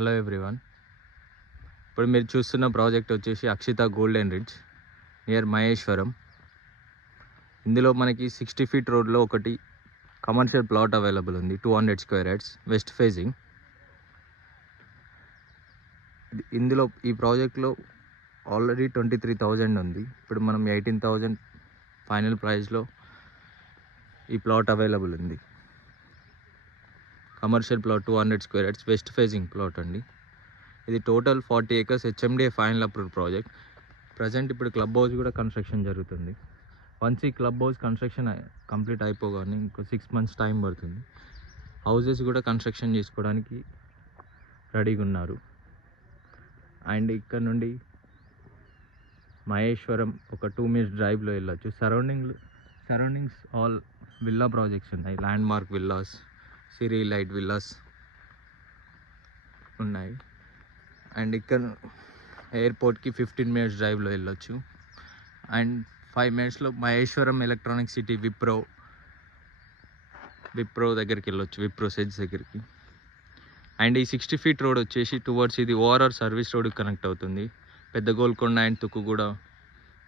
Hello everyone. ఇప్పుడు మీరు చూస్తున్న ప్రాజెక్ట్ వచ్చేసి Akshita golden ridge near Maheshwaram. ఇందులో మనకి 60 ఫీట్ రోడ్లో ఒకటి కమర్షియల్ ప్లాట్ అవైలబుల్ ఉంది, 200 స్క్వేర్ యార్డ్స్ వెస్ట్ ఫేజింగ్. ఇందులో ఈ ప్రాజెక్ట్లో ఆల్రెడీ 23,000 ఉంది. ఇప్పుడు మనం 18,000 ఫైనల్ ప్రైస్లో ఈ ప్లాట్ అవైలబుల్ ఉంది. Commercial plot 200 square yards west facing plot అండి. ఇది total 40 acres HMDA final approved project. Present ఇప్పుడు క్లబ్ హౌస్ కూడా కన్స్ట్రక్షన్ జరుగుతుంది. వన్స్ ఈ క్లబ్ హౌస్ కన్స్ట్రక్షన్ కంప్లీట్ అయిపోగానే ఇంకో 6 months టైం పడుతుంది. హౌసెస్ కూడా కన్స్ట్రక్షన్ చేసుకోవడానికి రెడీగా ఉన్నారు. అండ్ ఇక్కడ నుండి మహేశ్వరం ఒక 2 minutes డ్రైవ్లో వెళ్ళొచ్చు. సరౌండింగ్స్ ఆల్ విల్లా ప్రాజెక్ట్స్ ఉన్నాయి. ల్యాండ్ మార్క్ విల్లాస్, సిరీ లైట్ విల్లాస్ ఉన్నాయి. అండ్ ఇక్కడ ఎయిర్పోర్ట్కి 15 minutes డ్రైవ్లో వెళ్ళొచ్చు. అండ్ 5 minutesలో మహేశ్వరం ఎలక్ట్రానిక్ సిటీ విప్రో దగ్గరికి వెళ్ళొచ్చు, విప్రో సెజ్ దగ్గరికి. అండ్ ఈ 60 feet రోడ్ వచ్చేసి టువర్డ్స్ ఇది ఓఆర్ఆర్ సర్వీస్ రోడ్కి కనెక్ట్ అవుతుంది. పెద్ద గోల్కొండ అండ్ తుక్కుగూడ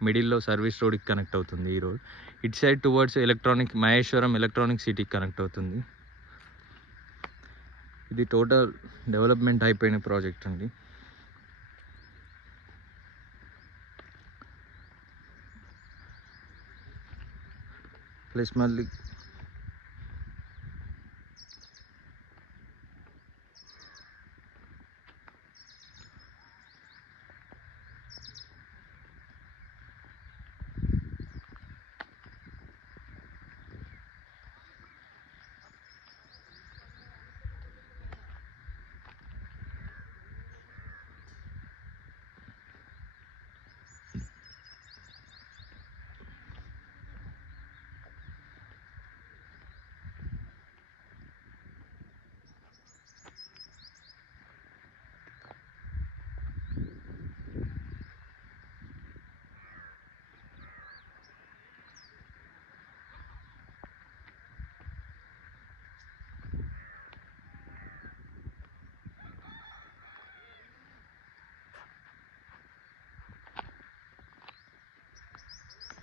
మిడిల్లో సర్వీస్ రోడ్కి కనెక్ట్ అవుతుంది ఈ రోడ్. ఇటు సైడ్ టువర్డ్స్ మహేశ్వరం ఎలక్ట్రానిక్ సిటీకి కనెక్ట్ అవుతుంది. ఇది టోటల్ డెవలప్మెంట్ అయిపోయిన ప్రాజెక్ట్ అండి. ప్లస్ మళ్ళీ